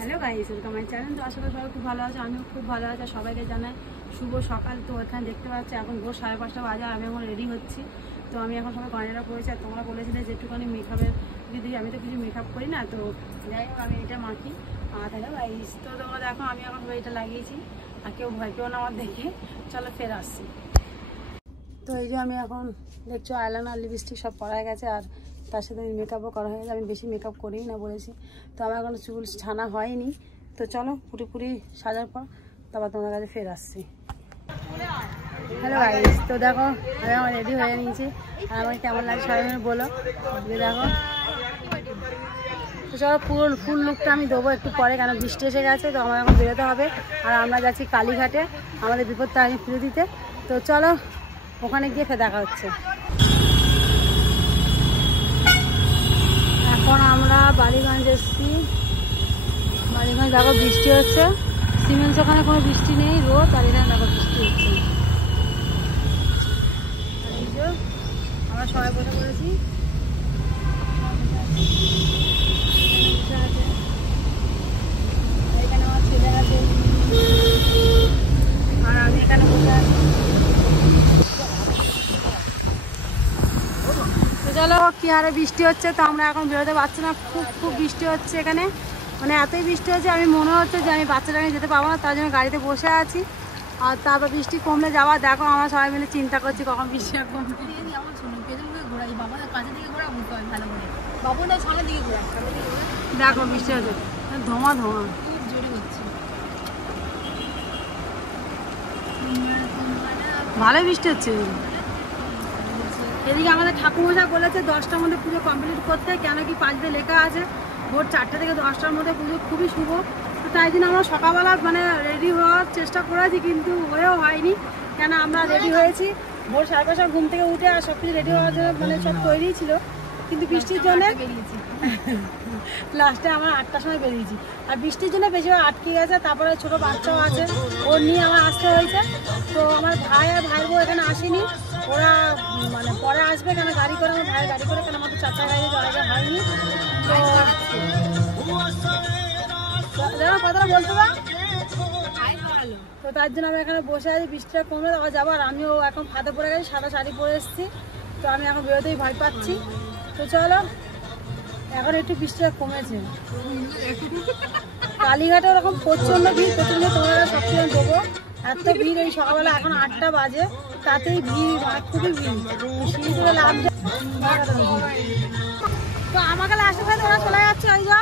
Hello guys, welcome my channel. তো আসলে সবাই খুব ভালো আছে, আমিও খুব ভালো আছি। সবাইকে জানাই শুভ সকাল। তো এখানে দেখতে পাচ্ছি এখন ভোর 5:30 বাজে, আমি এখন রেডি হচ্ছি। তো আমি এখন সবাই গয়নাটা পড়েছি, আর তোমরা বলেছিলে যে একটুখানি মেকআপের যদি আমি তো কিছু মেকআপ করি না, তো যাই হোক আমি এটা মাখি। হ্যালো গাইস, তো তোমরা দেখো আমি এখন এটা লাগিয়েছি, আর কেউ ভয় পেও না আমার দেখে। চলো ফের আসছি। তো এই যে আমি এখন দেখছো আইলাইনার লিপস্টিক সব পরা হয়ে গেছে, আর তার সাথে মেকআপও করা হয়ে গেছে। আমি বেশি মেকআপ করিই না বলেছি, তো আমার এখন চুল ছানা হয়নি। তো চলো পুরোপুরি সাজার পর তারপর তোমাদের কাছে ফের আসছি। হ্যালো গাইস, তো দেখো আমি আমার রেডি হয়ে নিয়েছি, আর আমার কেমন লাগে সবাই বলো। দেখো তো চলো ফুল লুকটা আমি দেবো একটু পরে, কেন বৃষ্টি এসে গেছে। তো আমার এখন বেরোতে হবে, আর আমরা যাচ্ছি কালীঘাটে আমাদের বিপত্তারিণী পুজো দিতে। তো চলো ওখানে গিয়ে ফের দেখা হচ্ছে। এখন আমরা বালিগঞ্জ এসছি। বালিগঞ্জ দেখো বৃষ্টি হচ্ছে, সিমেন্ট ওখানে কোনো বৃষ্টি নেই, রোদ, আর এখানে দেখো বৃষ্টি হচ্ছে। এই যে আমরা সবাই বসে পড়েছি, এখানে আমার ছেলে আছে, আর আমি এখানে বসে আছি। চলো কি হারে বৃষ্টি হচ্ছে, তো আমরা এখন বেরোতে পারছি না, খুব বৃষ্টি হচ্ছে এখানে, মানে এতই বৃষ্টি হচ্ছে আমি মনে হচ্ছে যে আমি বাচ্চাটাকে যেতে পারবো না, তার জন্য গাড়িতে বসে আছি। আর তারপর বৃষ্টি কমলে যাওয়া, দেখো আমরা সবাই মিলে চিন্তা করছি কখন বৃষ্টি কমবে। দেখো বৃষ্টি হচ্ছে, ধোঁয়া ভালোই বৃষ্টি হচ্ছে। এদিকে আমাদের ঠাকুমশা বলেছে 10টার মধ্যে পুজো কমপ্লিট করতে, কেন কি 5 লেখা আছে ভোর 4টে থেকে 10টার মধ্যে পুজো খুবই শুভ। তো তাই জন্য আমরা সকালবেলা মানে রেডি হওয়ার চেষ্টা করেছি, কিন্তু হয়েও হয়নি। কেন আমরা রেডি হয়েছি ভোর 5:30 ঘুম থেকে উঠে, আর সব কিছু রেডি হওয়ার জন্য মানে সব তৈরি ছিল, কিন্তু বৃষ্টির জন্য বেরিয়েছি। লাস্টে আমরা 8টার সময় বেরিয়েছি, আর বৃষ্টির জন্য বেশিরভাগ আটকে গেছে। তারপরে ছোটো বাচ্চাও আছে, ওর নিয়ে আমার আসতে হয়েছে। তো আমার ভাই আর ভাইয়ের বউ এখানে আসেনি, ওরা মানে পরে আসবে, কেন গাড়ি করে, আমার ভাইয়ের গাড়ি করে, কেন আমাদের 4 গাড়িতে জায়গা হয়নি। তো কথাটা বলতে পার, তো তার জন্য আমি এখানে বসে আছি। বৃষ্টিটা কমলে আবার যাবো, আর আমিও এখন ফাঁদে পড়ে গেছি, সাদা শাড়ি পরে এসেছি। তো আমি এখন বেরোতেই ভয় পাচ্ছি। তো চলো এখন একটু বৃষ্টিটা কমেছে। কালীঘাটে ওরকম প্রচণ্ড ভিড়, তোমাদের সব কিছু দেবো। এত ভিড় এই সকালবেলা, এখন 8টা বাজে, তাতেই ভিড়, মানে খুবই ভিড়। সিঁড়ি ধরে লাভ যায়। তো আমাকে লাস্টের সাথে ওরা চলে যাচ্ছে, ওই যা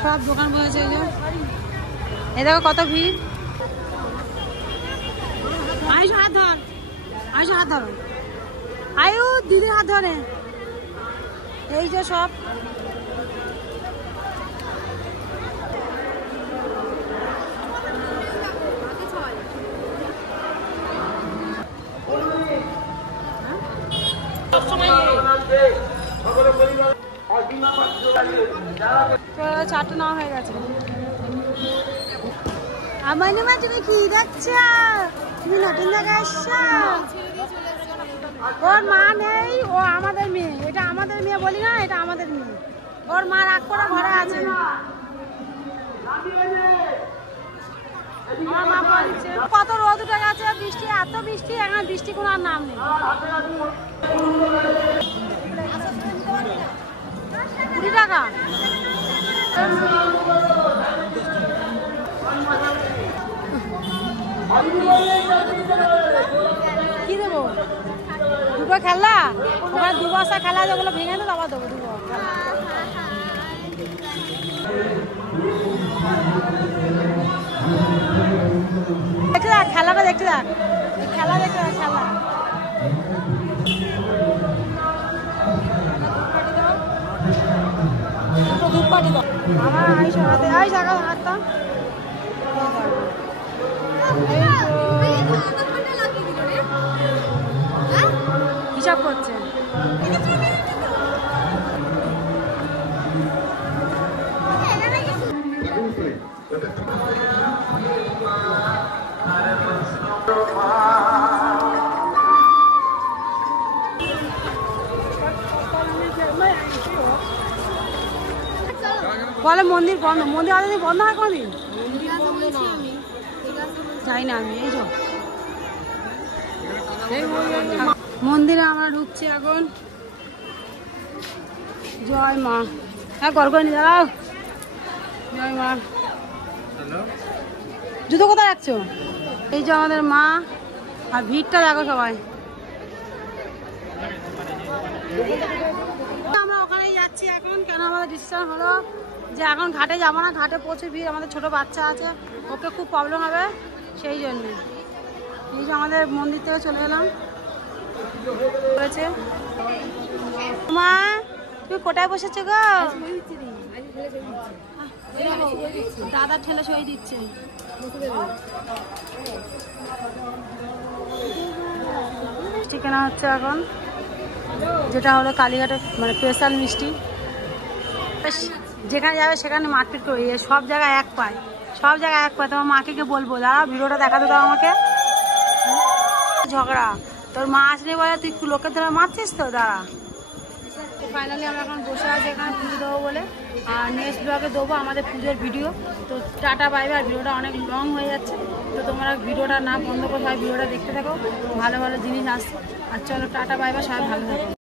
সব দোকান বসেছে। এই দেখো কত ভিড়। আয়ুষ হাত ধর, আয়ুষ হাত ধরো, আয়ু দিদির হাত ধরে। এই যে সব চারটে নেওয়া হয়ে গেছে। আমার মা তুমি কি দেখছো? তুমি নতুন জায়গায় এসছো? ওর মা নেই, ও আমাদের মেয়ে, এটা আমাদের মেয়ে বলি না, এটা আমাদের মেয়ে। ওর মা রাগ করে ঘরে আছে। আমার মা বলছে কত রোদ উঠে গেছে, বৃষ্টি, এত বৃষ্টি, এখন বৃষ্টি কোনো আর নাম নেই। 20 টাকা। কি দেবো? দুটো খেলা, ওখানে 2 বস্তা খেলা আছে, ওগুলো ভেঙে দেবো, আবার দেবো 2 বস্তা। দেখতে থাক খেলাটা, দেখতে থাক খেলা, দেখতে থাক খেলা। ধূপকাঠি দাও আমার, আই সারাতে, আই জায়গা হাতটা হিসাব করছে। বলে মন্দির বন্ধ, মন্দির আজ বন্ধ হয় কোনদিন যাই না আমি। এই যে মন্দিরে আমরা ঢুকছি এখন। জয় মা। হ্যাঁ গড় করে নিয়ে দাঁড়াও। জয় মা। জুতো কোথায় রাখছো? এই যে আমাদের মা, আর ভিড়টা দেখো সবাই। আমরা ওখানেই যাচ্ছি এখন, কেন আমাদের ডিসিশন হলো যে এখন ঘাটে যাবো না, ঘাটে প্রচুর ভিড়, আমাদের ছোট বাচ্চা আছে, ওকে খুব প্রবলেম হবে, সেই জন্যে এই যে আমাদের মন্দির থেকে চলে এলাম। বলেছে মা তুমি কোথায় বসেছো গো? দাদা ঠেলে সই দিচ্ছে। মিষ্টি কেনা হচ্ছে এখন, যেটা হলো কালীঘাটের মানে স্পেশাল মিষ্টি। যেখানে যাবে সেখানে মারপিট করি, সব জায়গায় এক পায়, সব জায়গায় এক পায়। তোমার মাকে বলবো দাঁড়া ভিডিওটা দেখাতে দাও আমাকে। ঝগড়া, তোর মা আসলে বলে তুই লোকের ধরে মারছিস তো, দাঁড়া। ফাইনালি আমরা এখন বসে আছি এখানে পুজো দেবো বলে, আর নেক্সট ব্লগে দেবো আমাদের পুজোর ভিডিও। তো টাটা বাইবে, আর ভিডিওটা অনেক লং হয়ে যাচ্ছে, তো তোমরা ভিডিওটা না বন্ধ করে সবাই ভিডিওটা দেখতে থাকো, ভালো ভালো জিনিস আসছে। আর চলো টাটা বাইবে, সবাই ভালো থাকো।